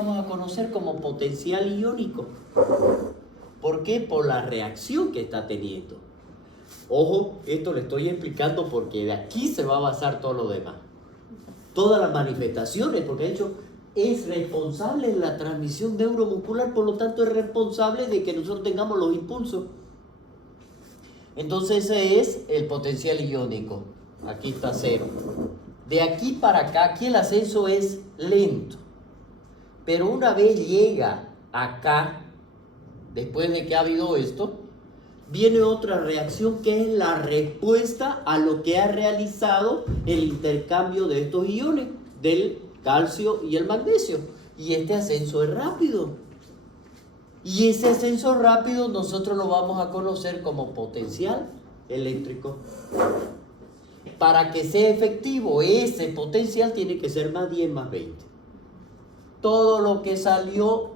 vamos a conocer como potencial iónico. ¿Por qué? Por la reacción que está teniendo. Ojo, esto le estoy explicando porque de aquí se va a basar todo lo demás. Todas las manifestaciones, porque de hecho es responsable de la transmisión neuromuscular, por lo tanto es responsable de que nosotros tengamos los impulsos. Entonces ese es el potencial iónico. Aquí está 0. De aquí para acá, aquí el ascenso es lento. Pero una vez llega acá, después de que ha habido esto, viene otra reacción que es la respuesta a lo que ha realizado el intercambio de estos iones, del calcio y el magnesio. Y este ascenso es rápido. Y ese ascenso rápido nosotros lo vamos a conocer como potencial eléctrico. Para que sea efectivo ese potencial tiene que ser más 10 más 20. Todo lo que salió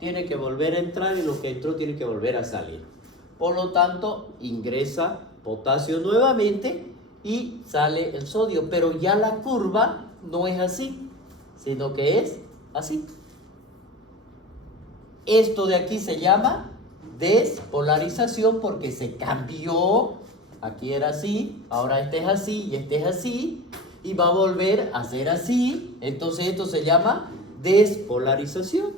tiene que volver a entrar y lo que entró tiene que volver a salir. Por lo tanto, ingresa potasio nuevamente y sale el sodio. Pero ya la curva no es así, sino que es así. Esto de aquí se llama despolarización porque se cambió. Aquí era así, ahora este es así y este es así. Y va a volver a ser así. Entonces esto se llama despolarización.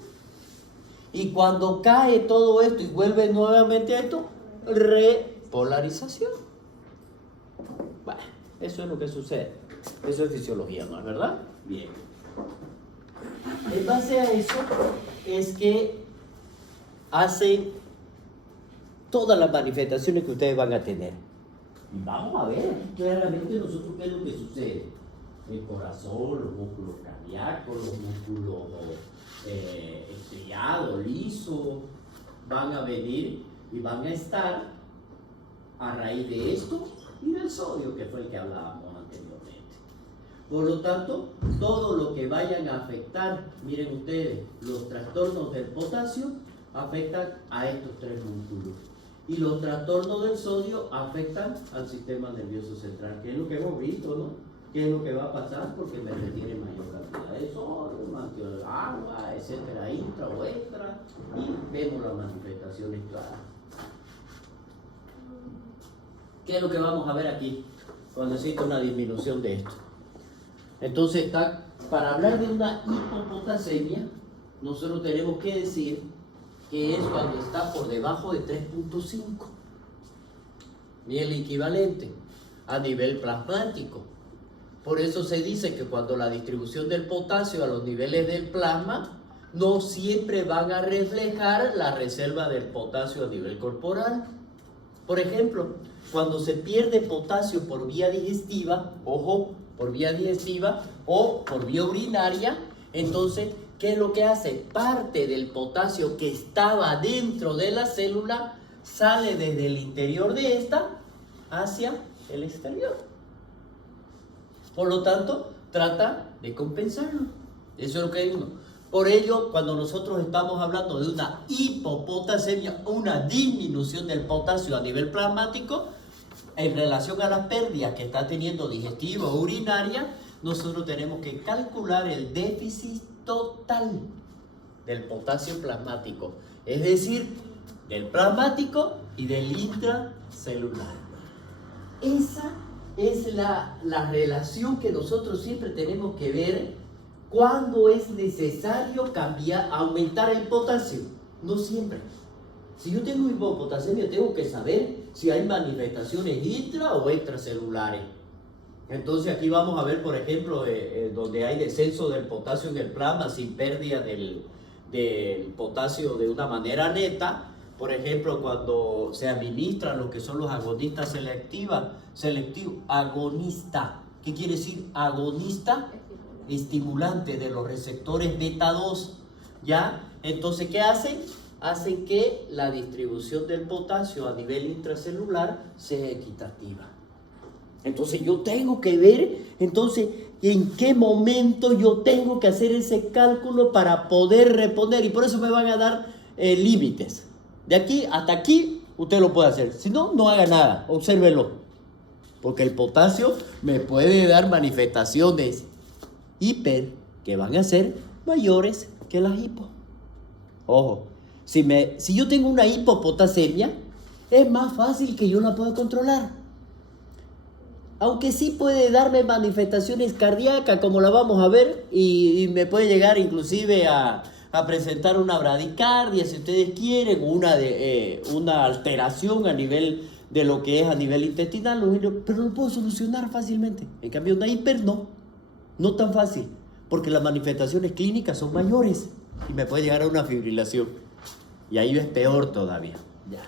Y cuando cae todo esto y vuelve nuevamente a esto, repolarización. Bueno, eso es lo que sucede. Eso es fisiología, ¿no es verdad? Bien. En base a eso es que hacen todas las manifestaciones que ustedes van a tener. Y vamos a ver claramente nosotros qué es lo que sucede. El corazón, los músculos cardíacos, los músculos estriados, lisos, van a venir y van a estar a raíz de esto y del sodio, que fue el que hablábamos anteriormente. Por lo tanto, todo lo que vayan a afectar, miren ustedes, los trastornos del potasio afectan a estos tres músculos. Y los trastornos del sodio afectan al sistema nervioso central, que es lo que hemos visto, ¿no? ¿Qué es lo que va a pasar? Porque me retiene mayor cantidad de sodio, más agua, etcétera, intra o extra, y vemos las manifestaciones claras. ¿Qué es lo que vamos a ver aquí? Cuando existe una disminución de esto. Entonces, para hablar de una hipopotasemia, nosotros tenemos que decir que es cuando está por debajo de 3.5. Y el equivalente a nivel plasmático. Por eso se dice que cuando la distribución del potasio a los niveles del plasma no siempre van a reflejar la reserva del potasio a nivel corporal. Por ejemplo, cuando se pierde potasio por vía digestiva, ojo, por vía digestiva o por vía urinaria, entonces, ¿qué es lo que hace? Parte del potasio que estaba dentro de la célula sale desde el interior de esta hacia el exterior. Por lo tanto, trata de compensarlo. Eso es lo que hay uno. Por ello, cuando nosotros estamos hablando de una hipopotasemia, una disminución del potasio a nivel plasmático, en relación a las pérdidas que está teniendo digestiva o urinaria, nosotros tenemos que calcular el déficit total del potasio plasmático, es decir, del plasmático y del intracelular. Esa es la relación que nosotros siempre tenemos que ver cuando es necesario aumentar el potasio. No siempre. Si yo tengo hipopotasemia, tengo que saber si hay manifestaciones intra o extracelulares. Entonces aquí vamos a ver, por ejemplo, donde hay descenso del potasio en el plasma sin pérdida del potasio de una manera neta. Por ejemplo, cuando se administran lo que son los agonistas agonista. ¿Qué quiere decir agonista? Estimulante de los receptores beta 2. ¿Ya? Entonces, ¿qué hacen? Hacen que la distribución del potasio a nivel intracelular sea equitativa. Entonces yo tengo que ver, en qué momento yo tengo que hacer ese cálculo para poder reponer. Y por eso me van a dar límites. De aquí hasta aquí usted lo puede hacer. Si no, no haga nada, obsérvelo. Porque el potasio me puede dar manifestaciones hiper que van a ser mayores que las hipo. Ojo, si yo tengo una hipopotasemia, es más fácil que yo la pueda controlar. Aunque sí puede darme manifestaciones cardíacas, como la vamos a ver, y me puede llegar inclusive a presentar una bradicardia, si ustedes quieren, una alteración a nivel de lo que es a nivel intestinal, pero lo puedo solucionar fácilmente. En cambio, una hiper no tan fácil, porque las manifestaciones clínicas son mayores y me puede llegar a una fibrilación. Y ahí es peor todavía. Ya.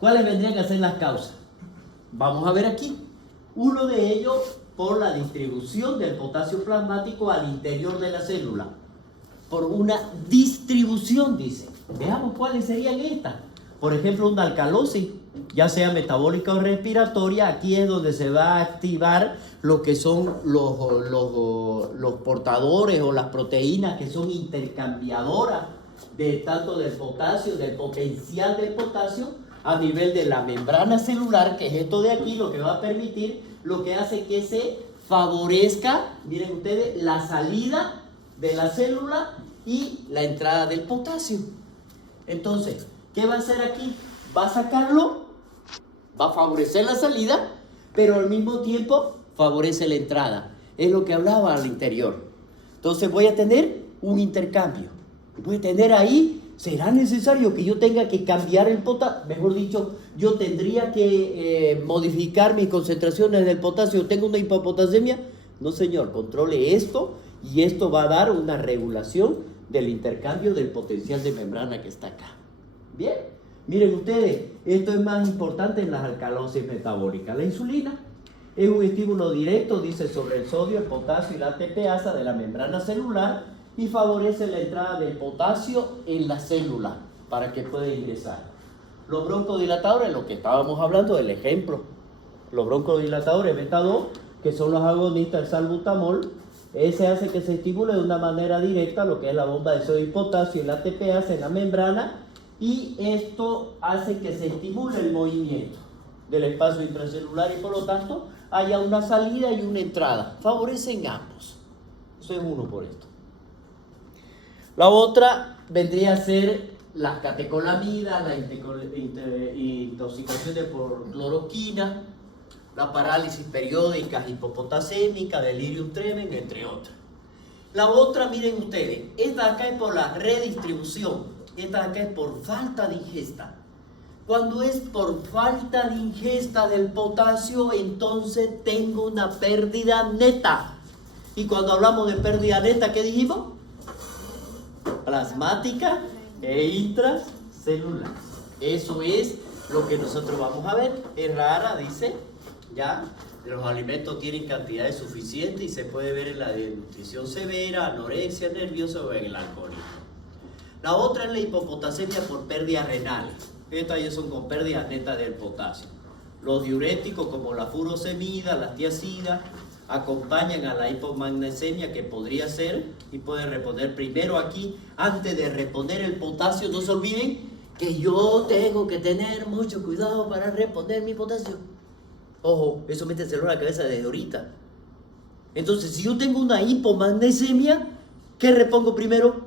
¿Cuáles vendrían a ser las causas? Vamos a ver aquí. Uno de ellos por la distribución del potasio plasmático al interior de la célula. Por una distribución, dice. Veamos cuáles serían estas. Por ejemplo, una alcalosis, ya sea metabólica o respiratoria. Aquí es donde se va a activar lo que son los portadores o las proteínas que son intercambiadoras de tanto del potasio, del potencial del potasio, a nivel de la membrana celular, que es esto de aquí, lo que va a permitir, lo que hace que se favorezca, miren ustedes, la salida de la célula y la entrada del potasio. Entonces, ¿qué va a hacer aquí? Va a sacarlo, va a favorecer la salida, pero al mismo tiempo favorece la entrada. Es lo que hablaba al interior. Entonces voy a tener un intercambio. Voy a tener ahí. ¿Será necesario que yo tenga que cambiar el potasio? Mejor dicho, yo tendría que modificar mis concentraciones del potasio. ¿Tengo una hipopotasemia? No, señor, controle esto y esto va a dar una regulación del intercambio del potencial de membrana que está acá. Bien, miren ustedes, esto es más importante en las alcalosis metabólicas. La insulina es un estímulo directo, dice, sobre el sodio, el potasio y la ATPasa de la membrana celular, y favorece la entrada del potasio en la célula para que pueda ingresar. Los broncodilatadores, lo que estábamos hablando del ejemplo, los broncodilatadores beta 2, que son los agonistas del salbutamol, ese hace que se estimule de una manera directa lo que es la bomba de sodio y potasio y la ATPasa en la membrana, y esto hace que se estimule el movimiento del espacio intracelular y por lo tanto haya una salida y una entrada. Favorecen ambos. Eso es uno por esto. La otra vendría a ser las catecolamidas, la intoxicación por cloroquina, la parálisis periódica hipopotasémica, delirium tremens, entre otras. La otra, miren ustedes, esta acá es por la redistribución, esta acá es por falta de ingesta. Cuando es por falta de ingesta del potasio, entonces tengo una pérdida neta. Y cuando hablamos de pérdida neta, ¿qué dijimos? Plasmática e intracelular. Eso es lo que nosotros vamos a ver. Es rara, dice, ya. Los alimentos tienen cantidades suficientes y se puede ver en la desnutrición severa, anorexia nerviosa o en el alcoholismo. La otra es la hipopotasemia por pérdida renal. Estas ya son con pérdida neta del potasio. Los diuréticos como la furosemida, la tiazida, acompañan a la hipomagnesemia, que podría ser, y puede reponer primero aquí, antes de reponer el potasio. No se olviden que yo tengo que tener mucho cuidado para reponer mi potasio. Ojo, eso méteselo en la cabeza desde ahorita. Entonces, si yo tengo una hipomagnesemia, ¿qué repongo primero?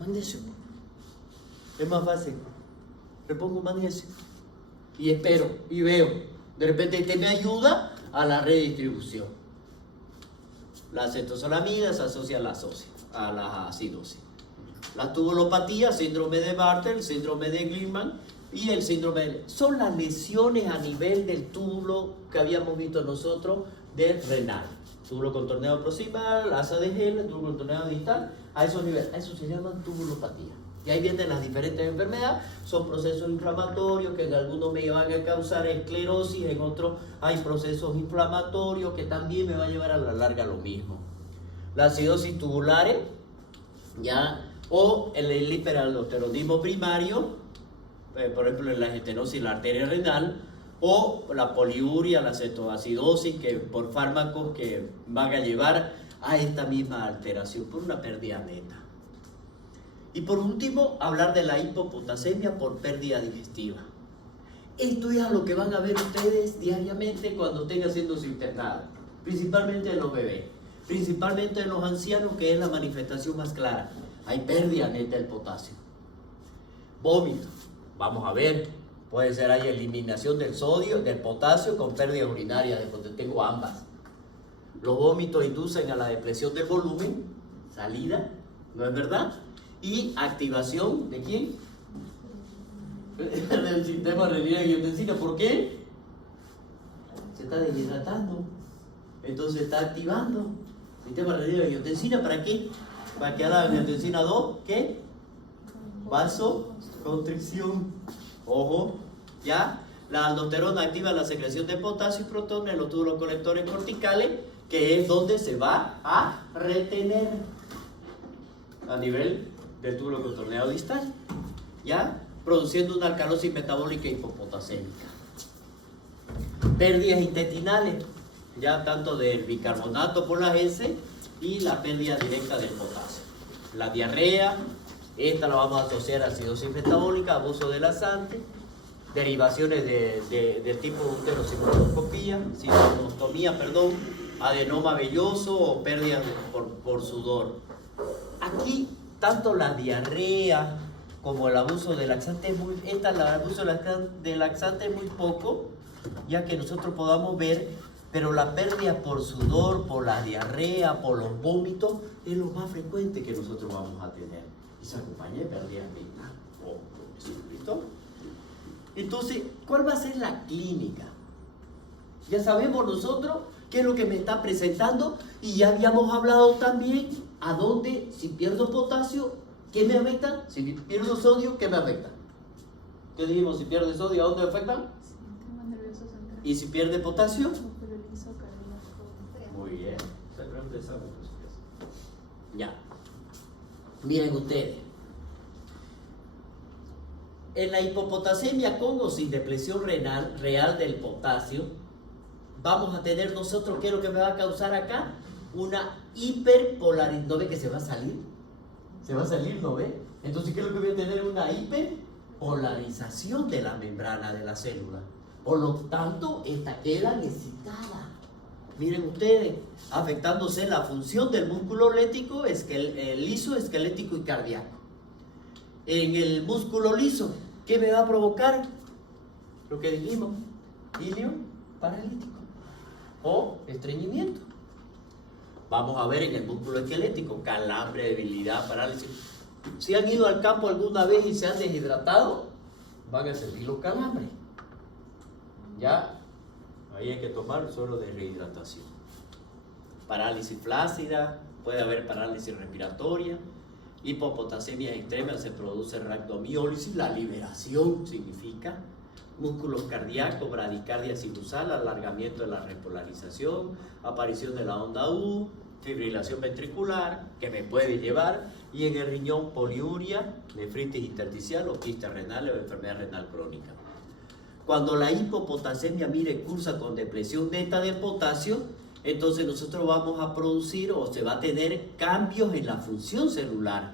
Magnesio. Es más fácil. Repongo magnesio. Y espero, y veo. De repente este me ayuda a la redistribución. La acetosalamida se asocia a la acidosis. La tubulopatía, síndrome de Bartter, síndrome de Gilman y el síndrome de... Son las lesiones a nivel del túbulo que habíamos visto nosotros del renal. Túbulo contorneado proximal, asa de Henle, túbulo contorneado distal, a esos niveles. A eso se llaman tubulopatía. Y ahí vienen las diferentes enfermedades. Son procesos inflamatorios que en algunos me van a causar esclerosis, en otros hay procesos inflamatorios que también me va a llevar a la larga lo mismo. La acidosis tubulares, ya, o el hiperaldosteronismo primario, por ejemplo en la estenosis en la arteria renal, o la poliuria, la cetoacidosis, que por fármacos que van a llevar a esta misma alteración por una pérdida neta. Y por último, hablar de la hipopotasemia por pérdida digestiva. Esto es a lo que van a ver ustedes diariamente cuando estén haciendo su internado, principalmente en los bebés. principalmente en los ancianos, que es la manifestación más clara. Hay pérdida neta del potasio. Vómito, vamos a ver, puede ser hay eliminación del sodio, del potasio con pérdida urinaria, después tengo ambas. Los vómitos inducen a la depresión del volumen, salida, ¿no es verdad? Y activación, ¿de quién? Del sistema renina y angiotensina. ¿Por qué? Se está deshidratando, entonces está activando sistema renina y angiotensina. ¿Para qué? Para que haga la angiotensina 2, ¿qué? Vasoconstricción. Ojo, ¿ya? La aldosterona activa la secreción de potasio y protones en los túbulos colectores corticales, que es donde se va a retener a nivel del túbulo contorneado distal, ¿ya? Produciendo una alcalosis metabólica hipopotasémica. Pérdidas intestinales, ya tanto del bicarbonato por las heces y la pérdida directa del potasio. La diarrea, esta la vamos a asociar a acidosis metabólica, abuso de laxante, derivaciones de tipo uterosinostomía, adenoma velloso o pérdida por sudor. Aquí, tanto la diarrea como el abuso de laxante el abuso de laxante es muy poco, ya que nosotros podamos ver, pero la pérdida por sudor, por la diarrea, por los vómitos, es lo más frecuente que nosotros vamos a tener. Y se acompaña de pérdida renal. ¿Listo? Entonces, ¿cuál va a ser la clínica? Ya sabemos nosotros qué es lo que me está presentando, y ya habíamos hablado también a dónde, si pierdo potasio, ¿qué me afecta? Si pierdo sodio, ¿qué me afecta? ¿Qué dijimos? Si pierde sodio, ¿a dónde me afecta? ¿Y si pierde potasio? Muy bien. Ya. Miren ustedes. En la hipopotasemia con o sin depresión renal real del potasio, vamos a tener nosotros, ¿qué es lo que me va a causar acá? Una hiperpolarización. ¿No ve que se va a salir? Se va a salir, ¿no ve? Entonces, ¿qué es lo que voy a tener? Una hiperpolarización de la membrana de la célula. Por lo tanto, esta queda excitada. Miren ustedes, afectándose la función del músculo liso, esquelético y cardíaco. En el músculo liso, ¿qué me va a provocar? Lo que dijimos, ilio paralítico o estreñimiento. Vamos a ver en el músculo esquelético, calambre, debilidad, parálisis. Si han ido al campo alguna vez y se han deshidratado, van a sentir los calambres. Ya, ahí hay que tomar suero de rehidratación. Parálisis flácida, puede haber parálisis respiratoria. Hipopotasemia extrema, se produce rhabdomiólisis, la liberación significa músculos cardíacos, bradicardia sinusal, alargamiento de la repolarización, aparición de la onda U, fibrilación ventricular, que me puede llevar, y en el riñón poliuria, nefritis intersticial o quistes renales o enfermedad renal crónica. Cuando la hipopotasemia, mire, cursa con depresión neta del potasio, entonces nosotros vamos a producir o se va a tener cambios en la función celular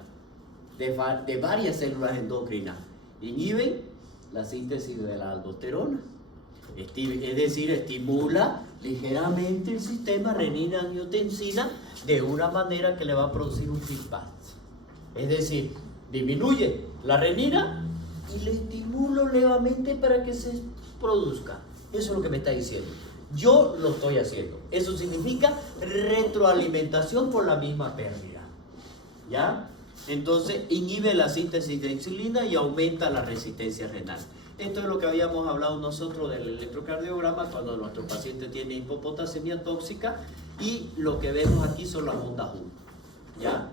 de varias células endocrinas. Inhiben la síntesis de la aldosterona, es decir, estimula ligeramente el sistema renina-angiotensina de una manera que le va a producir un feedback. Es decir, disminuye la renina y le estimulo levemente para que se produzca. Eso es lo que me está diciendo. Yo lo estoy haciendo. Eso significa retroalimentación por la misma pérdida. ¿Ya? Entonces inhibe la síntesis de insulina y aumenta la resistencia renal. Esto es lo que habíamos hablado nosotros del electrocardiograma cuando nuestro paciente tiene hipopotasemia tóxica, y lo que vemos aquí son las ondas U, ¿ya?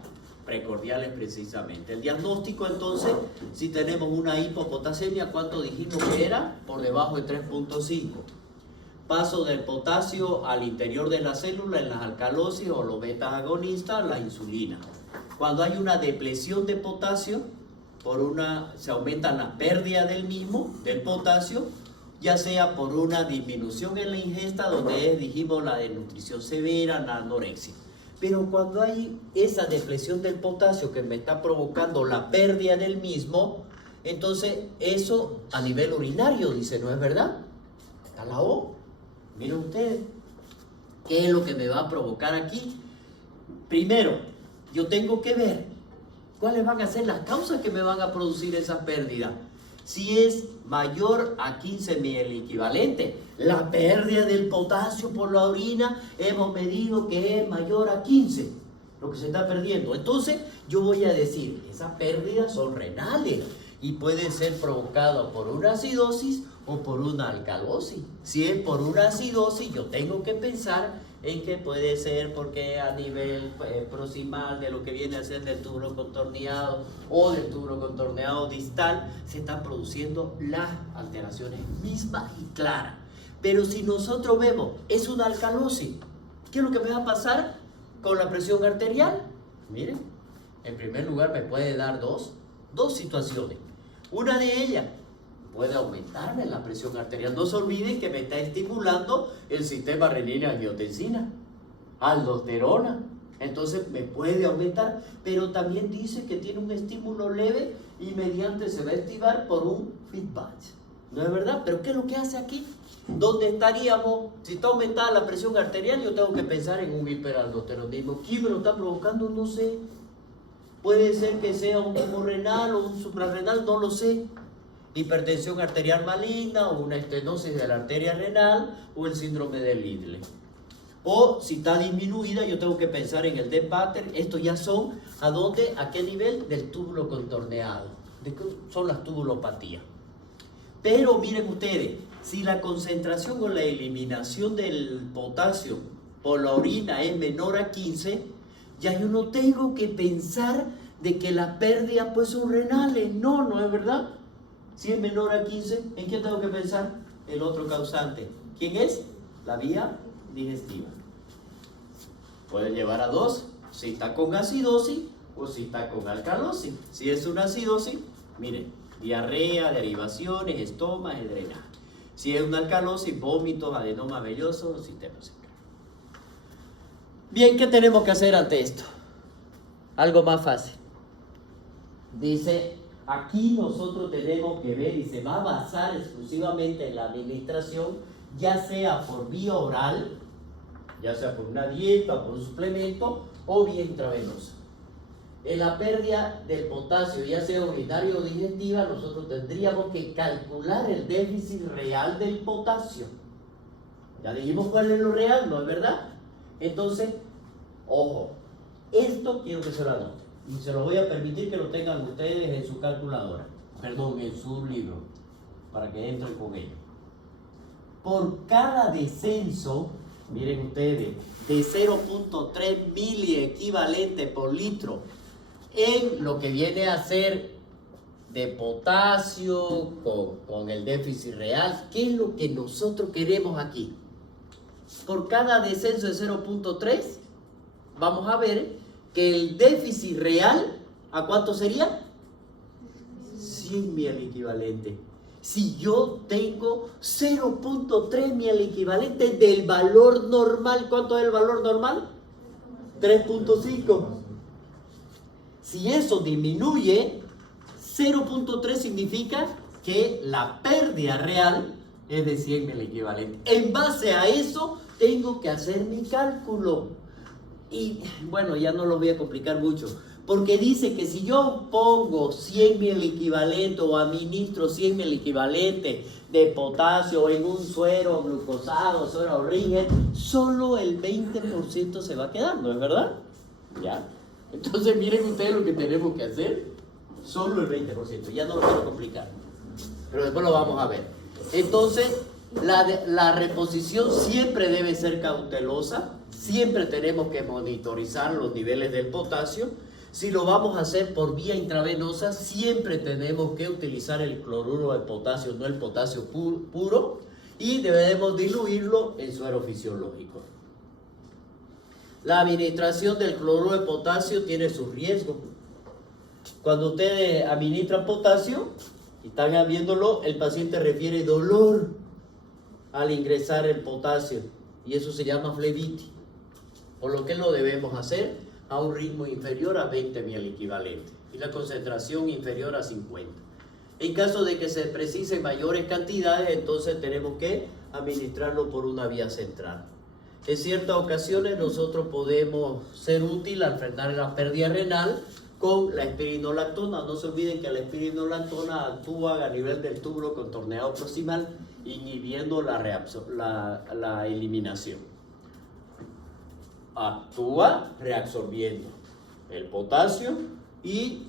Precordiales precisamente. El diagnóstico entonces, si tenemos una hipopotasemia, ¿cuánto dijimos que era? Por debajo de 3.5. Paso del potasio al interior de la célula en las alcalosis o los betas agonistas, la insulina. Cuando hay una depresión de potasio, se aumenta la pérdida del mismo, del potasio, ya sea por una disminución en la ingesta, donde dijimos la desnutrición severa, la anorexia. Pero cuando hay esa depresión del potasio que me está provocando la pérdida del mismo, entonces eso a nivel urinario, dice, ¿no es verdad? Está la O. Miren ustedes, ¿qué es lo que me va a provocar aquí? primero, yo tengo que ver cuáles van a ser las causas que me van a producir esa pérdida. Si es mayor a 15 ml equivalente, la pérdida del potasio por la orina hemos medido que es mayor a 15, lo que se está perdiendo. Entonces yo voy a decir, esas pérdidas son renales y pueden ser provocadas por una acidosis o por una alcalosis. Si es por una acidosis, yo tengo que pensar en que puede ser porque a nivel proximal de lo que viene a ser del túbulo contorneado o del túbulo contorneado distal se están produciendo las alteraciones mismas y claras. Pero si nosotros vemos, es una alcalosis, ¿qué es lo que me va a pasar con la presión arterial? Miren, en primer lugar me puede dar dos situaciones. Una de ellas puede aumentarme la presión arterial. No se olviden que me está estimulando el sistema renina-angiotensina, aldosterona. Entonces me puede aumentar, pero también dice que tiene un estímulo leve y mediante se va a activar por un feedback. ¿No es verdad? Pero ¿qué es lo que hace aquí? ¿Dónde estaríamos? Si está aumentada la presión arterial, yo tengo que pensar en un hiperaldosteronismo. ¿Quién me lo está provocando? No sé. Puede ser que sea un hemorrenal o un suprarrenal, no lo sé. Hipertensión arterial maligna o una estenosis de la arteria renal o el síndrome de Lidle. O si está disminuida, yo tengo que pensar en el deep pattern. Estos ya son, ¿a dónde? ¿A qué nivel? Del túbulo contorneado. Son las tubulopatías. Pero miren ustedes, si la concentración o la eliminación del potasio por la orina es menor a 15, ya yo no tengo que pensar de que la pérdida pues son renales. No, no es verdad. Si es menor a 15, ¿en qué tengo que pensar? El otro causante. ¿Quién es? La vía digestiva. Puede llevar a dos, si está con acidosis o si está con alcalosis. Si es una acidosis, miren, diarrea, derivaciones, estomas, el drenaje. Si es una alcalosis, vómitos, adenoma velloso, sistema central. Bien, ¿qué tenemos que hacer ante esto? Algo más fácil. Dice, aquí nosotros tenemos que ver y se va a basar exclusivamente en la administración, ya sea por vía oral, ya sea por una dieta, por un suplemento o vía intravenosa. En la pérdida del potasio, ya sea urinaria o digestiva, nosotros tendríamos que calcular el déficit real del potasio. Ya dijimos cuál es lo real, ¿no es verdad? Entonces, ojo, esto quiero que se lo anoten. Y se lo voy a permitir que lo tengan ustedes en su calculadora, perdón, en su libro, para que entren con ello. Por cada descenso, miren ustedes, de 0.3 mili equivalente por litro en lo que viene a ser de potasio con el déficit real, ¿qué es lo que nosotros queremos aquí? Por cada descenso de 0.3, vamos a ver que el déficit real, ¿a cuánto sería? 100 mil equivalente. Si yo tengo 0.3 mil equivalente del valor normal, ¿cuánto es el valor normal? 3.5. Si eso disminuye, 0.3 significa que la pérdida real es de 100 mil equivalente. En base a eso, tengo que hacer mi cálculo. Y bueno, ya no lo voy a complicar mucho, porque dice que si yo pongo 100 mil equivalente o administro 100 mil equivalente de potasio en un suero glucosado, suero rígido, solo el 20% se va a quedar, ¿no es verdad? ¿Ya? Entonces miren ustedes lo que tenemos que hacer, solo el 20%, ya no lo quiero complicar, pero después lo vamos a ver. Entonces, la reposición siempre debe ser cautelosa. Siempre tenemos que monitorizar los niveles del potasio. Si lo vamos a hacer por vía intravenosa, siempre tenemos que utilizar el cloruro de potasio, no el potasio puro, y debemos diluirlo en suero fisiológico. La administración del cloruro de potasio tiene sus riesgos. Cuando ustedes administran potasio, y están viéndolo, el paciente refiere dolor al ingresar el potasio, y eso se llama flebitis. Por lo que lo debemos hacer a un ritmo inferior a 20 mil equivalente y la concentración inferior a 50. En caso de que se precisen mayores cantidades, entonces tenemos que administrarlo por una vía central. En ciertas ocasiones nosotros podemos ser útil al frenar la pérdida renal con la espironolactona. No se olviden que la espironolactona actúa a nivel del túbulo contorneado proximal, inhibiendo la eliminación. Actúa reabsorbiendo el potasio y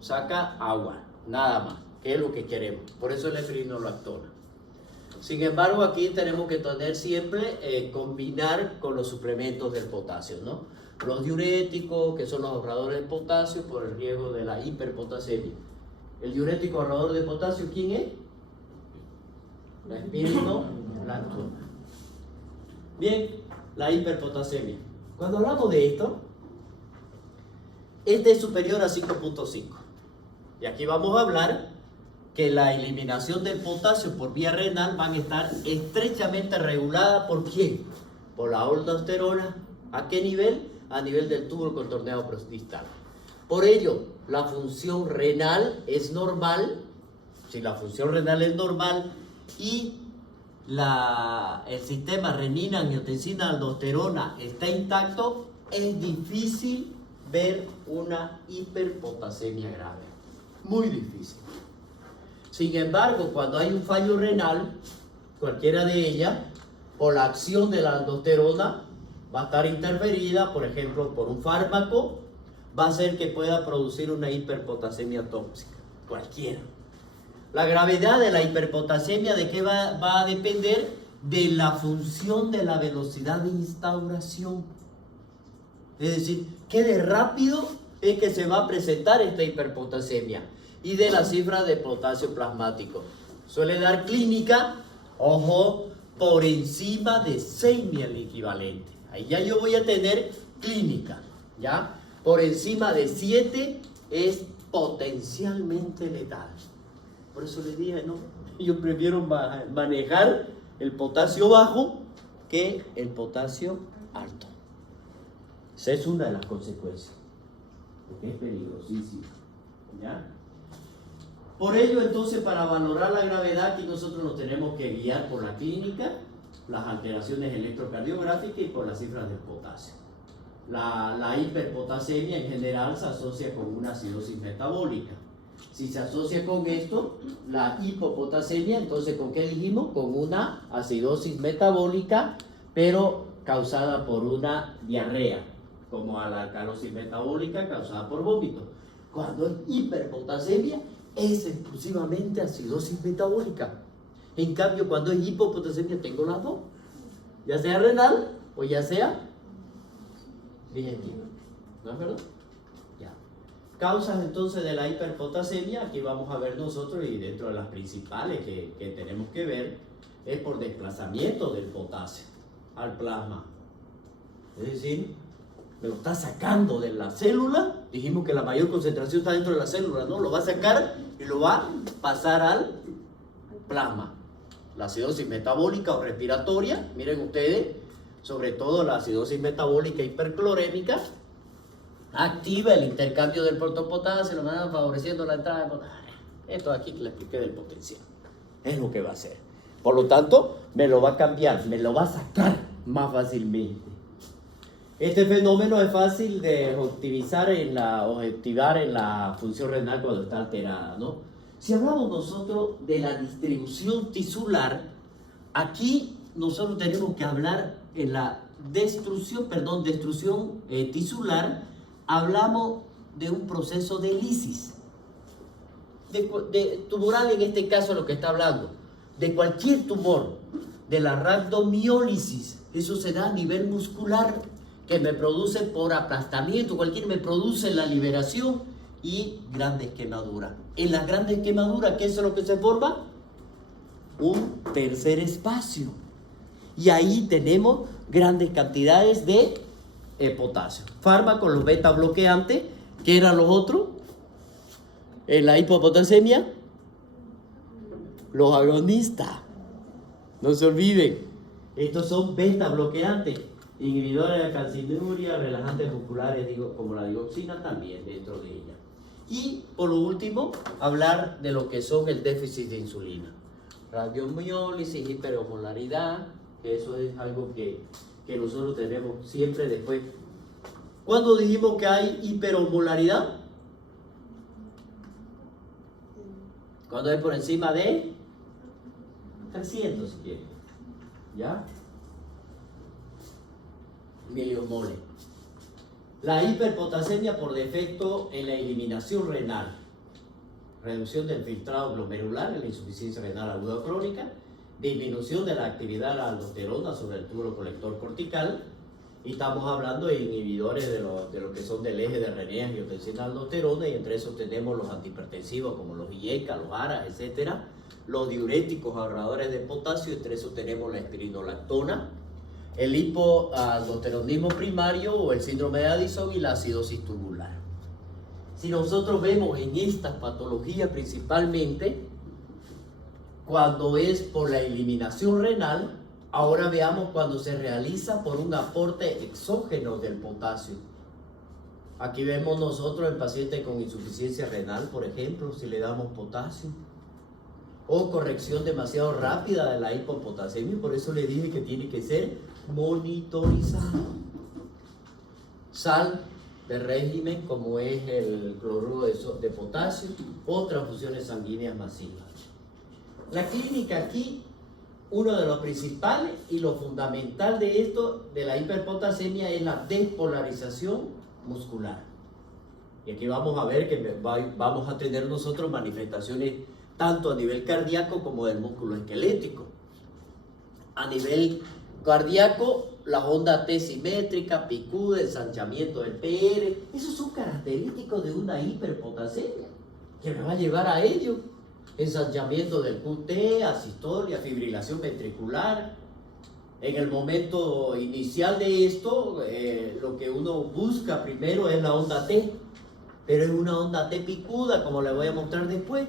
saca agua, nada más, que es lo que queremos. Por eso es la espironolactona. Sin embargo, aquí tenemos que tener siempre combinar con los suplementos del potasio, ¿no? Los diuréticos, que son los ahorradores de potasio por el riesgo de la hiperpotasemia. El diurético ahorrador de potasio, ¿quién es? La espironolactona. Bien, la hiperpotasemia. Cuando hablamos de esto, este es superior a 5.5. Y aquí vamos a hablar que la eliminación del potasio por vía renal van a estar estrechamente reguladas ¿por quién? Por la aldosterona. ¿A qué nivel? A nivel del túbulo contorneado distal. Por ello, la función renal es normal. Si la función renal es normal y el sistema renina, angiotensina, aldosterona está intacto, es difícil ver una hiperpotasemia grave. Muy difícil. Sin embargo, cuando hay un fallo renal, cualquiera de ellas, por la acción de la aldosterona, va a estar interferida, por ejemplo, por un fármaco, va a hacer que pueda producir una hiperpotasemia tóxica. Cualquiera. La gravedad de la hiperpotasemia, ¿de qué va a depender? De la función de la velocidad de instauración. Es decir, qué de rápido es que se va a presentar esta hiperpotasemia. Y de la cifra de potasio plasmático. Suele dar clínica, ojo, por encima de 6.000 el equivalente. Ahí ya yo voy a tener clínica, ¿ya? Por encima de 7 es potencialmente letal. Por eso les dije, no, yo prefiero manejar el potasio bajo que el potasio alto. Esa es una de las consecuencias, porque es peligrosísimo, ¿ya? Por ello, entonces, para valorar la gravedad, aquí nosotros nos tenemos que guiar por la clínica, las alteraciones electrocardiográficas y por las cifras del potasio. La hiperpotasemia en general se asocia con una acidosis metabólica. Si se asocia con esto, la hipopotasemia, entonces, ¿con qué dijimos? Con una acidosis metabólica, pero causada por una diarrea, como a la alcalosis metabólica causada por vómito. Cuando es hiperpotasemia, es exclusivamente acidosis metabólica. En cambio, cuando es hipopotasemia, tengo las dos, ya sea renal o ya sea digestiva. ¿No es verdad? Ya. Causas entonces de la hiperpotasemia, aquí vamos a ver nosotros, y dentro de las principales que tenemos que ver, es por desplazamiento del potasio al plasma. Es decir, me lo está sacando de la célula. Dijimos que la mayor concentración está dentro de la célula, ¿no? Lo va a sacar y lo va a pasar al plasma. La acidosis metabólica o respiratoria, miren ustedes, sobre todo la acidosis metabólica hiperclorémica, activa el intercambio del protopotasio, lo van favoreciendo la entrada de potasio. Esto aquí que le expliqué del potencial. Es lo que va a hacer. Por lo tanto, me lo va a cambiar, me lo va a sacar más fácilmente. Este fenómeno es fácil de objetivar en la función renal cuando está alterada, ¿no? Si hablamos nosotros de la distribución tisular, aquí nosotros tenemos que hablar en la destrucción tisular, hablamos de un proceso de lisis, de tumoral en este caso lo que está hablando, de cualquier tumor, de la rhabdomiólisis, eso se da a nivel muscular, que me produce por aplastamiento, cualquiera me produce la liberación y grandes quemaduras. En las grandes quemaduras, ¿qué es lo que se forma? Un tercer espacio. Y ahí tenemos grandes cantidades de potasio. Fármacos, los beta bloqueantes, ¿qué eran los otros? En la hipopotasemia, los agonistas. No se olviden, estos son beta bloqueantes. Inhibidores de calcinuria, relajantes musculares, como la digoxina, también dentro de ella. Y por último, hablar de lo que son el déficit de insulina. Radiomiólisis, hiperosmolaridad, que eso es algo que que nosotros tenemos siempre después. ¿Cuándo dijimos que hay hiperosmolaridad? Cuando es por encima de 300, si quieren. ¿Ya? Miliosmoles. La hiperpotasemia por defecto en la eliminación renal. Reducción del filtrado glomerular en la insuficiencia renal aguda crónica. Disminución de la actividad de la aldosterona sobre el tubo colector cortical. Y estamos hablando de inhibidores de lo que son del eje de renin-angiotensina-aldosterona, y entre esos tenemos los antihipertensivos como los IECA, los ARA, etc. Los diuréticos ahorradores de potasio, entre esos tenemos la espironolactona, el hipoaldosteronismo primario o el síndrome de Addison y la acidosis tubular. Si nosotros vemos en estas patologías principalmente, cuando es por la eliminación renal, ahora veamos cuando se realiza por un aporte exógeno del potasio. Aquí vemos nosotros en pacientes con insuficiencia renal, por ejemplo, si le damos potasio. O corrección demasiado rápida de la hipopotasemia, por eso le dije que tiene que ser monitorizado. Sal de régimen, como es el cloruro de potasio, o transfusiones sanguíneas masivas. La clínica aquí, uno de los principales y lo fundamental de esto, de la hiperpotasemia, es la despolarización muscular. Y aquí vamos a ver que vamos a tener nosotros manifestaciones tanto a nivel cardíaco como del músculo esquelético. A nivel cardíaco, la onda T simétrica, picuda, ensanchamiento del PR, esos son característicos de una hiperpotasemia, que me va a llevar a ello. Ensanchamiento del QT, asistolia, fibrilación ventricular. En el momento inicial de esto, lo que uno busca primero es la onda T, pero es una onda T picuda, como le voy a mostrar después.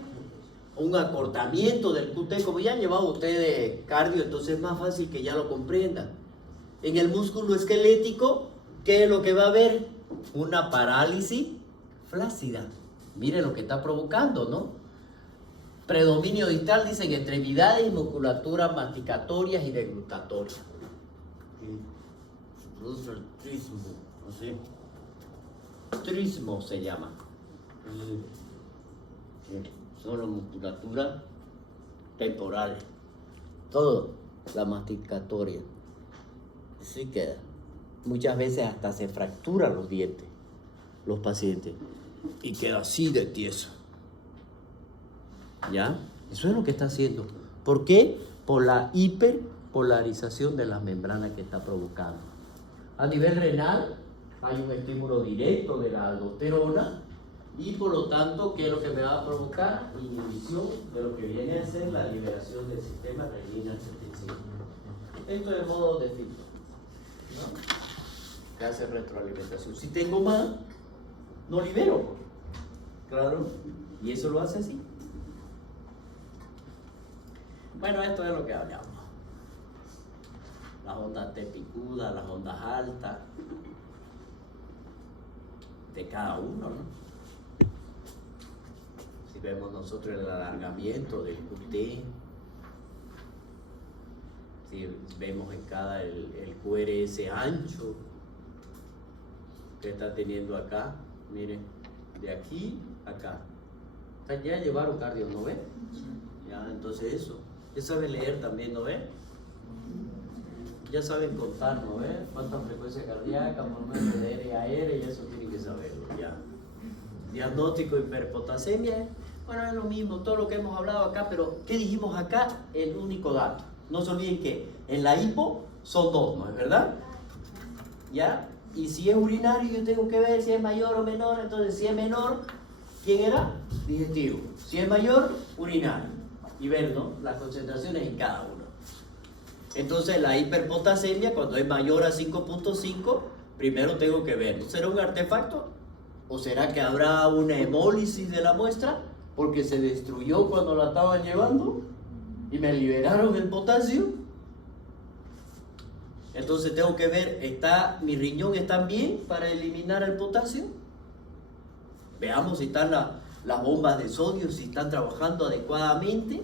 Un acortamiento del QT, como ya han llevado ustedes cardio, entonces es más fácil que ya lo comprendan. En el músculo esquelético, ¿qué es lo que va a haber? Una parálisis flácida. Mire lo que está provocando, ¿no? Predominio distal, dicen extremidades y musculaturas masticatorias y deglutatorias. Trismo, no sé. Trismo se llama. Son las musculaturas temporales. Todo, la masticatoria. Así queda. Muchas veces hasta se fracturan los dientes, los pacientes, y queda así de tieso. ¿Ya? Eso es lo que está haciendo. ¿Por qué? Por la hiperpolarización de las membranas que está provocando. A nivel renal hay un estímulo directo de la aldosterona y por lo tanto, ¿qué es lo que me va a provocar? Inhibición de lo que viene a ser la liberación del sistema renina-angiotensina. Esto de modo de filtro, ¿no? Que hace retroalimentación. Si tengo más, no libero. Claro. Y eso lo hace así. Bueno, esto es lo que hablamos. Las ondas T picudas, las ondas altas, de cada uno, ¿no? Si vemos nosotros el alargamiento del QT, si vemos en cada el QRS ancho que está teniendo acá, miren, de aquí a acá. O sea, ya llevaron cardio, ¿no ven? Ya, entonces eso. Ya saben leer también, ¿no ven? Ya saben contar, ¿no ven? Cuánta frecuencia cardíaca, movimiento de RAR, y eso tienen que saberlo, ya. Diagnóstico de hiperpotasemia, bueno, es lo mismo, todo lo que hemos hablado acá, pero ¿qué dijimos acá? El único dato. No se olviden que en la hipo son dos, ¿no es verdad? ¿Ya? Y si es urinario, yo tengo que ver si es mayor o menor. Entonces, si es menor, ¿quién era? Digestivo. Si es mayor, urinario. Y ver, ¿no?, las concentraciones en cada uno. Entonces, la hiperpotasemia, cuando es mayor a 5.5, primero tengo que ver, ¿será un artefacto? ¿O será que habrá una hemólisis de la muestra? Porque se destruyó cuando la estaban llevando y me liberaron el potasio. Entonces tengo que ver, ¿mi riñón está bien para eliminar el potasio? Veamos si están las bombas de sodio, si están trabajando adecuadamente.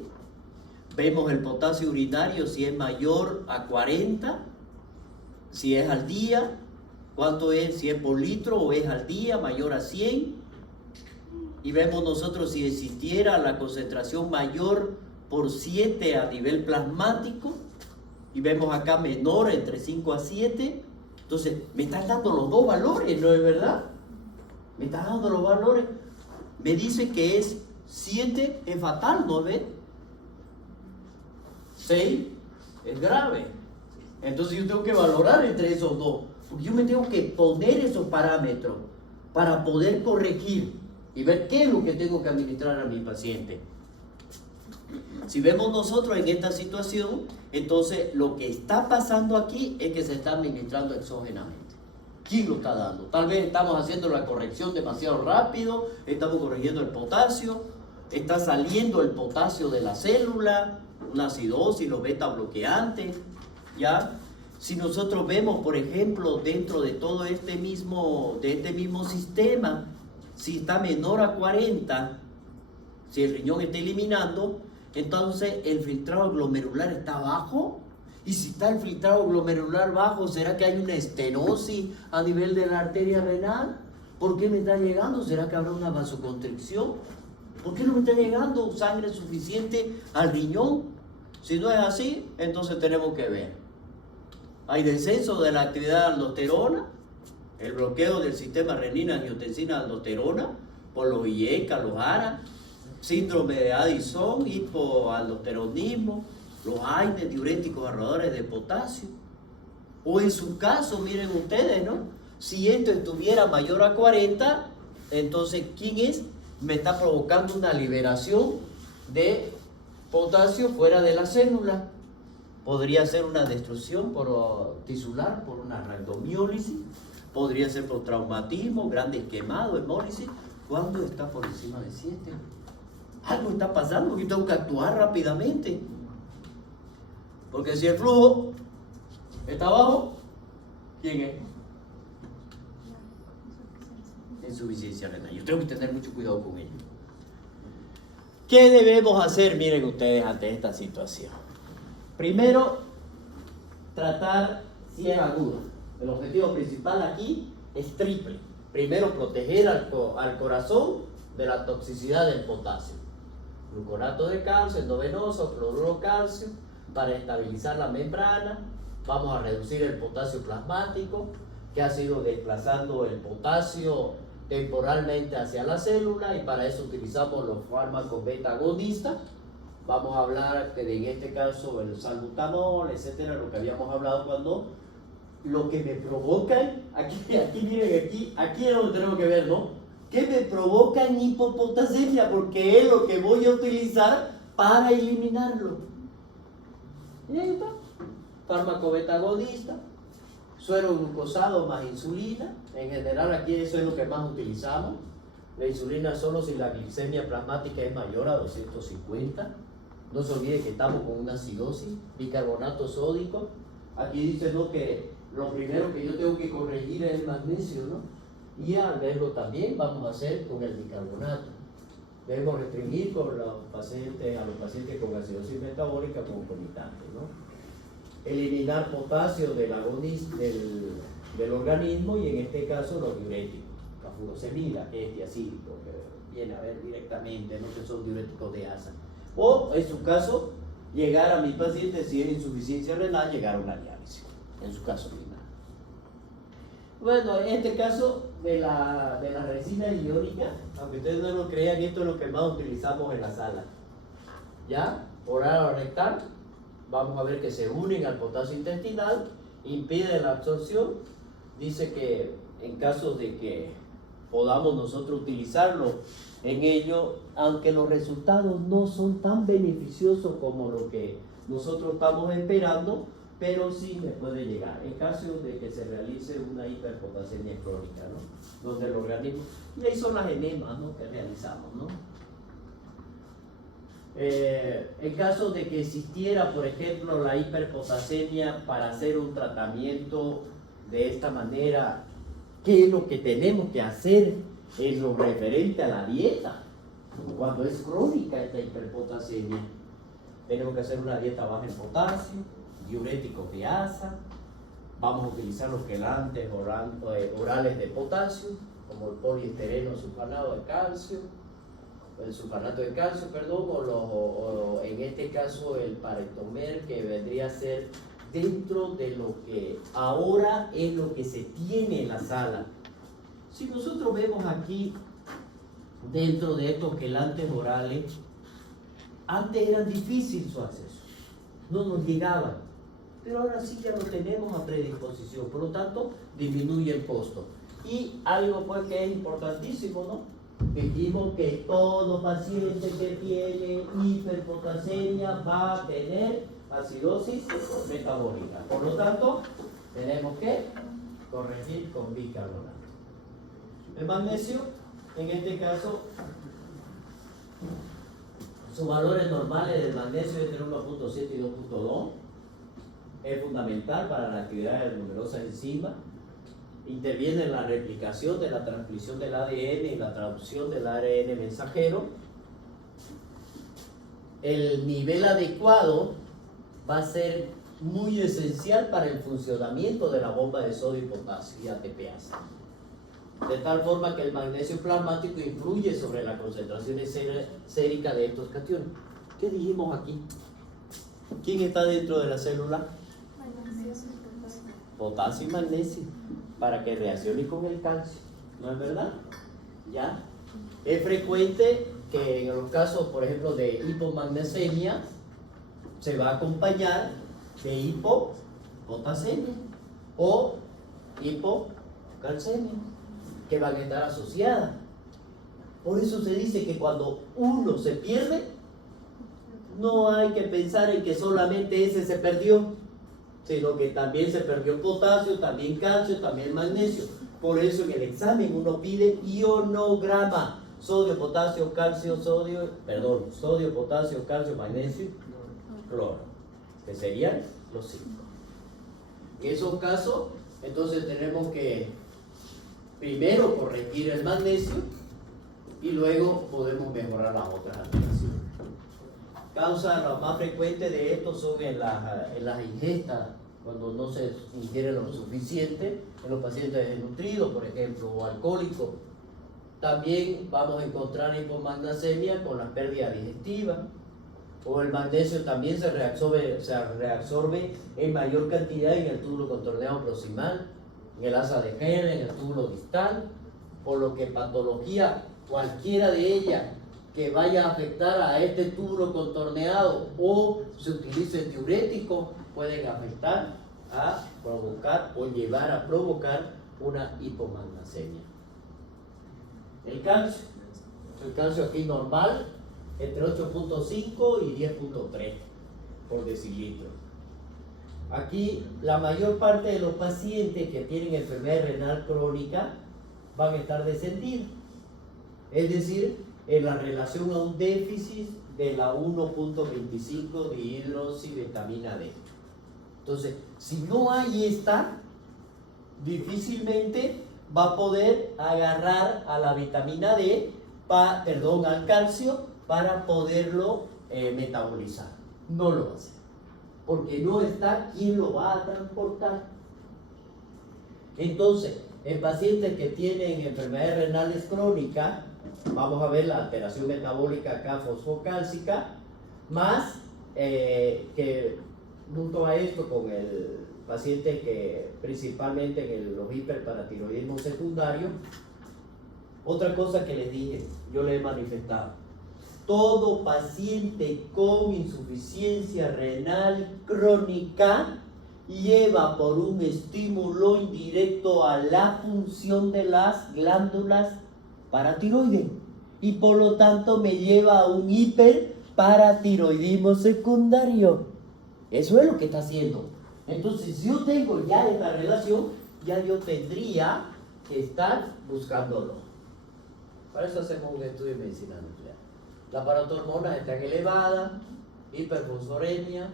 Vemos el potasio urinario, si es mayor a 40, si es al día, cuánto es, si es por litro o es al día, mayor a 100. Y vemos nosotros si existiera la concentración mayor por 7 a nivel plasmático. Y vemos acá menor entre 5 a 7. Entonces, me están dando los dos valores, ¿no es verdad? Me están dando los valores. Me dice que es 7 es fatal, ¿no ven? 6 es grave. Entonces yo tengo que valorar entre esos dos. Porque yo me tengo que poner esos parámetros para poder corregir y ver qué es lo que tengo que administrar a mi paciente. Si vemos nosotros en esta situación, entonces lo que está pasando aquí es que se está administrando exógenamente. ¿Quién lo está dando? Tal vez estamos haciendo la corrección demasiado rápido, estamos corrigiendo el potasio, está saliendo el potasio de la célula, una acidosis, los beta bloqueantes, ¿ya? Si nosotros vemos, por ejemplo, dentro de todo este mismo sistema, si está menor a 40, si el riñón está eliminando, entonces el filtrado glomerular está bajo. Y si está el filtrado glomerular bajo, ¿será que hay una estenosis a nivel de la arteria renal? ¿Por qué me está llegando? ¿Será que habrá una vasoconstricción? ¿Por qué no me está llegando sangre suficiente al riñón? Si no es así, entonces tenemos que ver. Hay descenso de la actividad de aldosterona, el bloqueo del sistema renina-angiotensina-aldosterona por los IECA, los ARA, síndrome de Addison, hipoaldosteronismo, los AINES, diuréticos ahorradores de potasio. O en su caso, miren ustedes, ¿no? Si esto estuviera mayor a 40, entonces, ¿quién es? Me está provocando una liberación de potasio fuera de la célula. Podría ser una destrucción tisular por una rhabdomiólisis, podría ser por traumatismo, grandes quemados, hemólisis. ¿Cuándo está por encima de 7? Algo está pasando, yo tengo que actuar rápidamente. Porque si el flujo está bajo, ¿quién es? Insuficiencia renal. Yo tengo que tener mucho cuidado con ello. ¿Qué debemos hacer, miren ustedes, ante esta situación? Primero, tratar si es aguda. El objetivo principal aquí es triple. Primero, proteger al corazón de la toxicidad del potasio. Gluconato de calcio, endovenoso, cloruro calcio, para estabilizar la membrana. Vamos a reducir el potasio plasmático, que ha sido desplazando el potasio temporalmente hacia la célula, y para eso utilizamos los fármacos beta agonistas. Vamos a hablar en este caso el salbutamol, etcétera, lo que habíamos hablado cuando lo que me provocan, aquí miren, aquí es donde tenemos que ver, ¿no? ¿Qué me provocan hipopotasemia? Porque es lo que voy a utilizar para eliminarlo. Y ahí está. Fármaco beta agonista, suero glucosado más insulina. En general aquí eso es lo que más utilizamos. La insulina solo si la glicemia plasmática es mayor a 250. No se olvide que estamos con una acidosis, bicarbonato sódico. Aquí dice, ¿no?, que lo primero que yo tengo que corregir es el magnesio, ¿no? Y al verlo también vamos a hacer con el bicarbonato. Debemos restringir a los pacientes con acidosis metabólica concomitante, ¿no? Eliminar potasio del organismo, y en este caso los diuréticos, la furosemida, que es diacídico, que viene a ver directamente, no que son diuréticos de asa. O en su caso, llegar a mi paciente, si es insuficiencia renal, llegar a una diálisis, en su caso final. Bueno, en este caso de la resina iónica, aunque ustedes no lo crean, esto es lo que más utilizamos en la sala. ¿Ya? Oral o rectal, vamos a ver que se unen al potasio intestinal, impide la absorción. Dice que en caso de que podamos nosotros utilizarlo en ello, aunque los resultados no son tan beneficiosos como lo que nosotros estamos esperando, pero sí me puede llegar en caso de que se realice una hiperpotasemia crónica, ¿no? Donde el organismo, y ahí son las enemas, ¿no?, que realizamos, ¿no? En caso de que existiera, por ejemplo, la hiperpotasemia, para hacer un tratamiento de esta manera, ¿qué es lo que tenemos que hacer en lo referente a la dieta? Cuando es crónica esta hiperpotasemia, tenemos que hacer una dieta baja en potasio, diuréticos de asa, Vamos a utilizar los quelantes orales de potasio, como el poliestereno sulfanato de calcio, el sulfanato de calcio, perdón, o en este caso el paretomer, que vendría a ser dentro de lo que ahora es lo que se tiene en la sala. Si nosotros vemos aquí, dentro de estos quelantes orales, antes era difícil su acceso, no nos llegaban, pero ahora sí ya lo tenemos a predisposición, por lo tanto disminuye el costo. Y algo pues que es importantísimo, ¿no? Dijimos que todo paciente que tiene hiperpotasemia va a tener acidosis metabólica, por lo tanto tenemos que corregir con bicarbonato. El magnesio, en este caso, sus valores normales del magnesio es entre 1.7 y 2.2. Es fundamental para la actividad de numerosas enzimas. Interviene en la replicación de la transcripción del ADN y la traducción del ARN mensajero. El nivel adecuado va a ser muy esencial para el funcionamiento de la bomba de sodio y potasio y ATPase. De tal forma que el magnesio plasmático influye sobre la concentración sérica de estos cationes. ¿Qué dijimos aquí? ¿Quién está dentro de la célula? Potasio y magnesio, para que reaccione con el calcio. ¿No es verdad? ¿Ya? Es frecuente que en los casos, por ejemplo, de hipomagnesemia, se va a acompañar de hipopotasemia o hipocalcemia, que van a estar asociadas. Por eso se dice que cuando uno se pierde, no hay que pensar en que solamente ese se perdió, sino que también se perdió potasio, también calcio, también magnesio. Por eso en el examen uno pide ionograma: sodio, potasio, calcio, sodio, potasio, calcio, magnesio, cloro, que serían los 5. En esos casos, entonces tenemos que primero corregir el magnesio y luego podemos mejorar las otras alteraciones. Causa la más frecuente de esto son en las ingestas, cuando no se ingiere lo suficiente, en los pacientes desnutridos, por ejemplo, o alcohólicos. También vamos a encontrar hipomagnesemia con la pérdida digestiva, o el magnesio también se reabsorbe en mayor cantidad en el túbulo contorneado proximal, en el asa de Henle, en el túbulo distal, por lo que patología cualquiera de ellas que vaya a afectar a este túbulo contorneado o se utilice diurético pueden afectar a provocar o llevar a provocar una hipomagnesemia. El calcio aquí normal entre 8.5 y 10.3 por decilitro. Aquí la mayor parte de los pacientes que tienen enfermedad renal crónica van a estar descendidos, es decir, en la relación a un déficit de la 1.25 dihidroxivitamina D. Entonces, si no hay esta, difícilmente va a poder agarrar a la vitamina D, al calcio, para poderlo metabolizar. No lo va a hacer, porque no está quien lo va a transportar. Entonces, en pacientes que tienen enfermedades renales crónicas, vamos a ver la alteración metabólica acá fosfocálcica, más que junto a esto con el paciente que principalmente en los hiperparatiroidismo secundario. Otra cosa que les dije, yo les he manifestado: todo paciente con insuficiencia renal crónica lleva por un estímulo indirecto a la función de las glándulas paratiroides y por lo tanto me lleva a un hiperparatiroidismo secundario. Eso es lo que está haciendo. Entonces, si yo tengo ya esta relación, ya yo tendría que estar buscándolo. Para eso hacemos un estudio de medicina nuclear. Las paratormonas están elevadas, hiperfosforemia,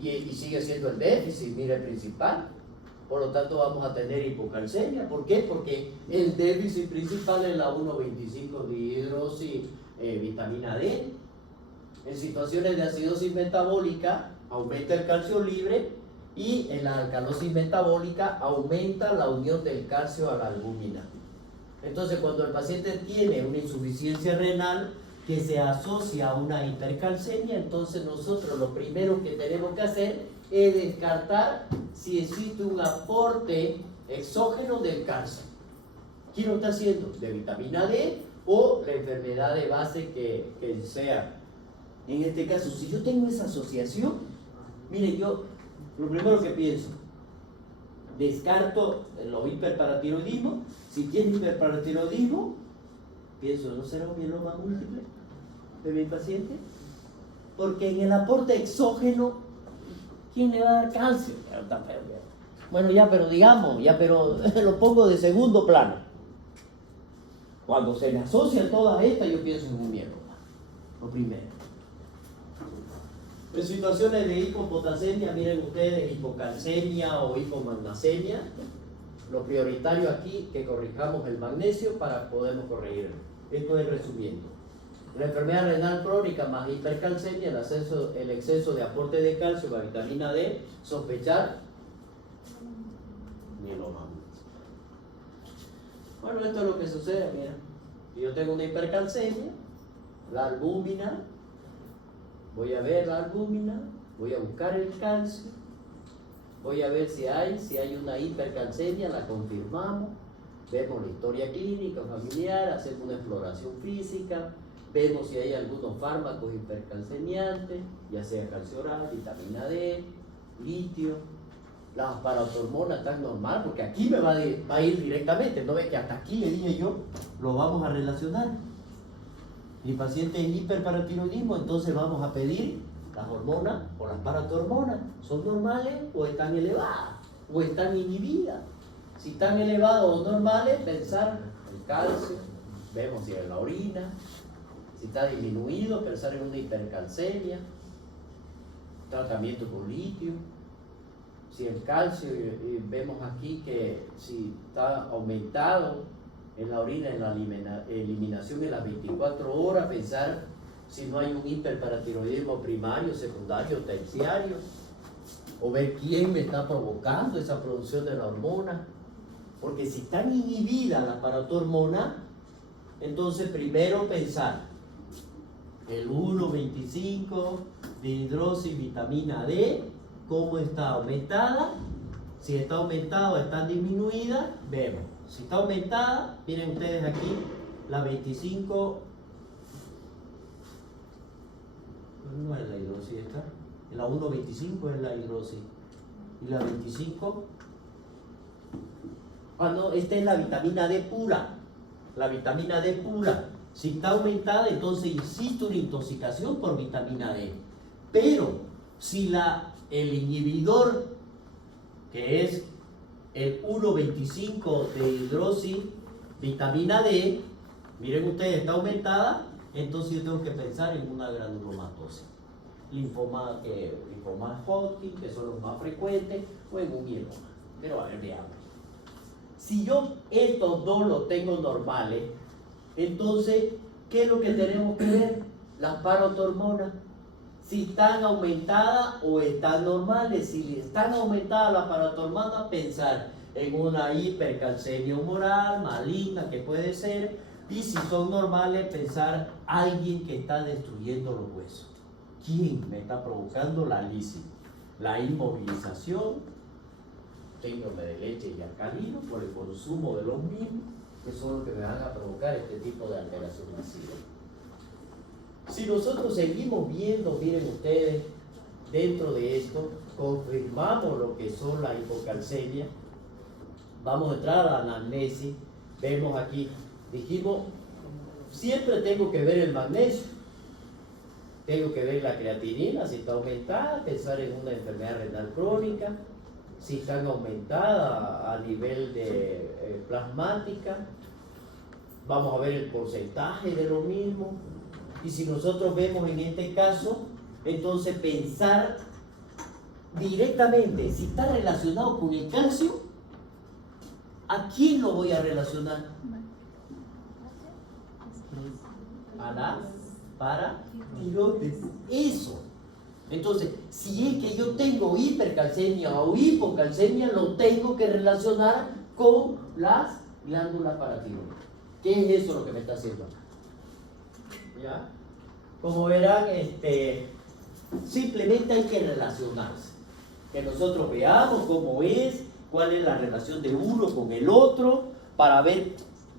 y sigue siendo el déficit, mira, el principal. Por lo tanto, vamos a tener hipocalcemia. ¿Por qué? Porque el déficit principal es la 1.25 dihidroxivitamina D. En situaciones de acidosis metabólica, aumenta el calcio libre Y en la alcalosis metabólica aumenta la unión del calcio a la albúmina. Entonces, cuando el paciente tiene una insuficiencia renal que se asocia a una hipercalcemia, entonces nosotros lo primero que tenemos que hacer es descartar si existe un aporte exógeno del calcio. ¿Quién lo está haciendo? De vitamina D o la enfermedad de base que sea. En este caso, si yo tengo esa asociación, miren, yo lo primero que pienso, descarto los hiperparatiroidismo. Si tiene hiperparatiroidismo, pienso, ¿no será un mieloma múltiple de mi paciente? Porque en el aporte exógeno, ¿quién le va a dar calcio? Bueno, ya, pero digamos, ya, pero lo pongo de segundo plano. Cuando se me asocian todas estas, yo pienso en un mieloma, lo primero. En situaciones de hipopotasemia, miren ustedes, hipocalcemia o hipomagnesemia, lo prioritario aquí es que corrijamos el magnesio para poder corregirlo. Esto es resumiendo. La enfermedad renal crónica más hipercalcemia, el exceso de aporte de calcio, la vitamina D, sospechar mieloma. Bueno, esto es lo que sucede, mira. Yo tengo una hipercalcemia, la albúmina, voy a ver la albúmina, voy a buscar el calcio, voy a ver si hay una hipercalcemia, la confirmamos, vemos la historia clínica familiar, hacemos una exploración física, vemos si hay algunos fármacos hipercalcemiantes, ya sea calcio oral, vitamina D, litio. Las paratormonas están normal, porque aquí me va a ir directamente, no ve que hasta aquí le dije yo, lo vamos a relacionar. Mi paciente es hiperparatiroidismo, entonces vamos a pedir las hormonas o las paratormonas. ¿Son normales o están elevadas? ¿O están inhibidas? Si están elevadas o normales, pensar en calcio, vemos si en la orina, si está disminuido, pensar en una hipercalcemia, tratamiento con litio. Si el calcio, y vemos aquí que si está aumentado en la orina, en la eliminación en las 24 horas, pensar si no hay un hiperparatiroidismo primario, secundario, terciario, o ver quién me está provocando esa producción de la hormona. Porque si están inhibidas las paratormonas, entonces primero pensar el 1,25 de hidroxivitamina D, cómo está aumentada. Si está aumentada o está disminuida, vemos. Si está aumentada, miren ustedes aquí, la 25, no es la hidroxi esta, la 1,25 es la hidroxi, y la 25, no, esta es la vitamina D pura, la vitamina D pura. Si está aumentada, entonces existe una intoxicación por vitamina D. Pero si el inhibidor, que es el 1,25 de hidroxivitamina D, miren ustedes, está aumentada, entonces yo tengo que pensar en una granulomatosis, linfoma Hodgkin, que son los más frecuentes, o en un mieloma. Pero a ver, veamos. Si yo estos dos los tengo normales, entonces, ¿qué es lo que tenemos que ver? Las paratormonas. Si están aumentadas o están normales. Si están aumentadas las paratormonas, pensar en una hipercalcemia humoral, maligna, que puede ser. Y si son normales, pensar alguien que está destruyendo los huesos. ¿Quién me está provocando la lisis? La inmovilización, síndrome de leche y alcalino, por el consumo de los mismos, que son los que me van a provocar este tipo de alteración masiva. Si nosotros seguimos viendo, miren ustedes, dentro de esto, confirmamos lo que son la hipocalcemia, vamos a entrar a la anamnesis, vemos aquí, dijimos, siempre tengo que ver el magnesio, tengo que ver la creatinina, si está aumentada, pensar en una enfermedad renal crónica, si están aumentadas a nivel de plasmática, vamos a ver el porcentaje de lo mismo. Y si nosotros vemos en este caso, entonces pensar directamente si está relacionado con el calcio, ¿a quién lo voy a relacionar? A la paratiroides. Eso. Entonces, si es que yo tengo hipercalcemia o hipocalcemia, lo tengo que relacionar con las glándulas paratiroides. ¿Qué es eso lo que me está haciendo acá? ¿Ya? Como verán, simplemente hay que relacionarse. Que nosotros veamos cómo es, cuál es la relación de uno con el otro, para ver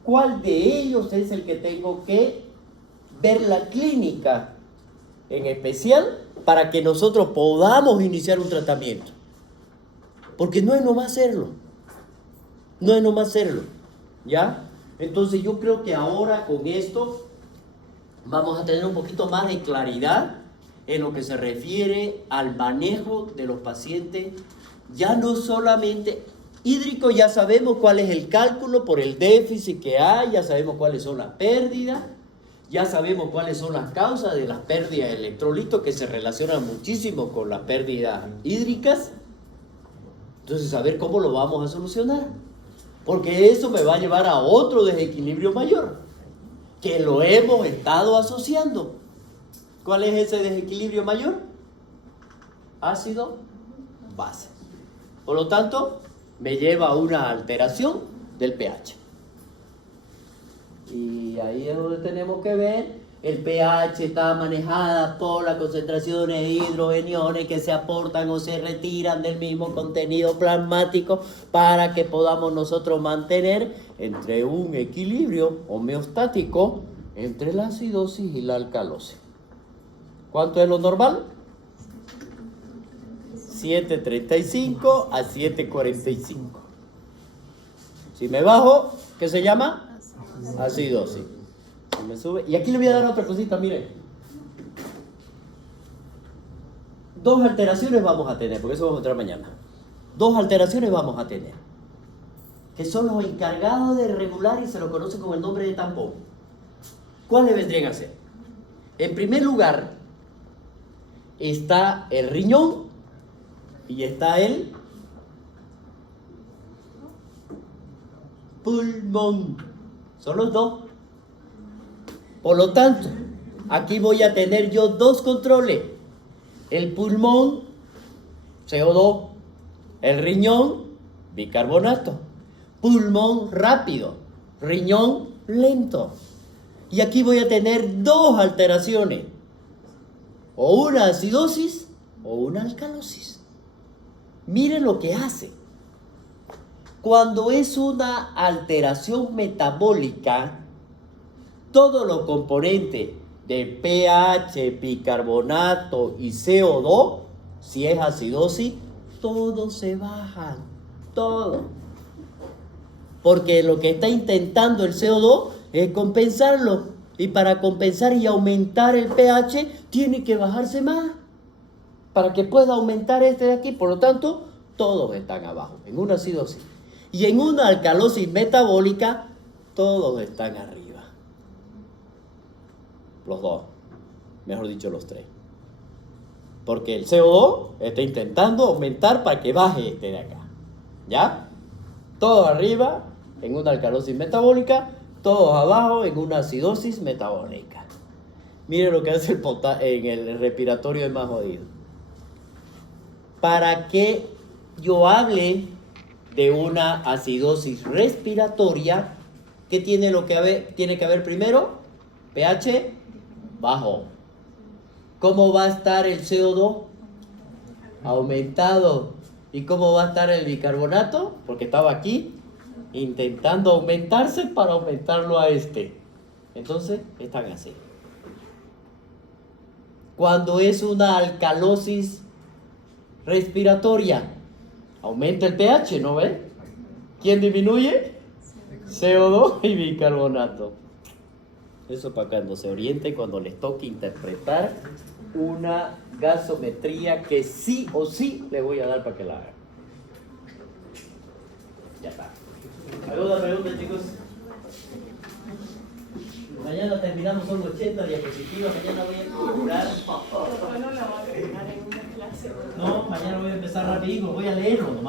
cuál de ellos es el que tengo que ver la clínica en especial para que nosotros podamos iniciar un tratamiento. Porque no es nomás hacerlo. No es nomás hacerlo. ¿Ya? Entonces yo creo que ahora con esto vamos a tener un poquito más de claridad en lo que se refiere al manejo de los pacientes. Ya no solamente hídrico, ya sabemos cuál es el cálculo por el déficit que hay, ya sabemos cuáles son las pérdidas, ya sabemos cuáles son las causas de las pérdidas de electrolitos que se relacionan muchísimo con las pérdidas hídricas. Entonces, saber cómo lo vamos a solucionar. Porque eso me va a llevar a otro desequilibrio mayor, que lo hemos estado asociando. ¿Cuál es ese desequilibrio mayor? Ácido, base. Por lo tanto, me lleva a una alteración del pH. Y ahí es donde tenemos que ver, el pH está manejada por las concentraciones de hidrogeniones que se aportan o se retiran del mismo contenido plasmático para que podamos nosotros mantener entre un equilibrio homeostático entre la acidosis y la alcalosis. ¿Cuánto es lo normal? 7.35 a 7.45. Si me bajo, ¿qué se llama? Acidosis. Si me sube. Y aquí le voy a dar otra cosita, miren. Dos alteraciones vamos a tener, porque eso vamos a entrar mañana. Dos alteraciones vamos a tener, que son los encargados de regular y se lo conocen con el nombre de tampón. ¿Cuáles vendrían a ser? En primer lugar, está el riñón y está el pulmón. Son los dos. Por lo tanto, aquí voy a tener yo dos controles. El pulmón, CO2. El riñón, bicarbonato. Pulmón rápido, riñón lento. Y aquí voy a tener dos alteraciones. O una acidosis o una alcalosis. Miren lo que hace. Cuando es una alteración metabólica, todos los componentes de pH, bicarbonato y CO2, si es acidosis, todos se bajan. Todo. Porque lo que está intentando el CO2 es compensarlo. Y para compensar y aumentar el pH, tiene que bajarse más. Para que pueda aumentar este de aquí. Por lo tanto, todos están abajo. En una acidosis. Y en una alcalosis metabólica, todos están arriba. Los dos. Mejor dicho, los tres. Porque el CO2 está intentando aumentar para que baje este de acá. ¿Ya? Todos arriba en una alcalosis metabólica, todos abajo en una acidosis metabólica. Miren lo que hace en el respiratorio es más jodido. Para que yo hable de una acidosis respiratoria, ¿qué tiene que haber primero? pH bajo. ¿Cómo va a estar el CO2? Aumentado. ¿Y cómo va a estar el bicarbonato? Porque estaba aquí intentando aumentarse para aumentarlo a este. Entonces, están así. Cuando es una alcalosis respiratoria, aumenta el pH, ¿no ve? ¿Quién disminuye? CO2 y bicarbonato. Eso para cuando se oriente, cuando les toque interpretar una gasometría que sí o sí le voy a dar para que la hagan. Ya está. ¿Alguna pregunta, chicos? Mañana terminamos con 80 diapositivas. Mañana voy a procurar. No la va a terminar en una clase. No, mañana voy a empezar rapidito. Voy a leerlo nomás.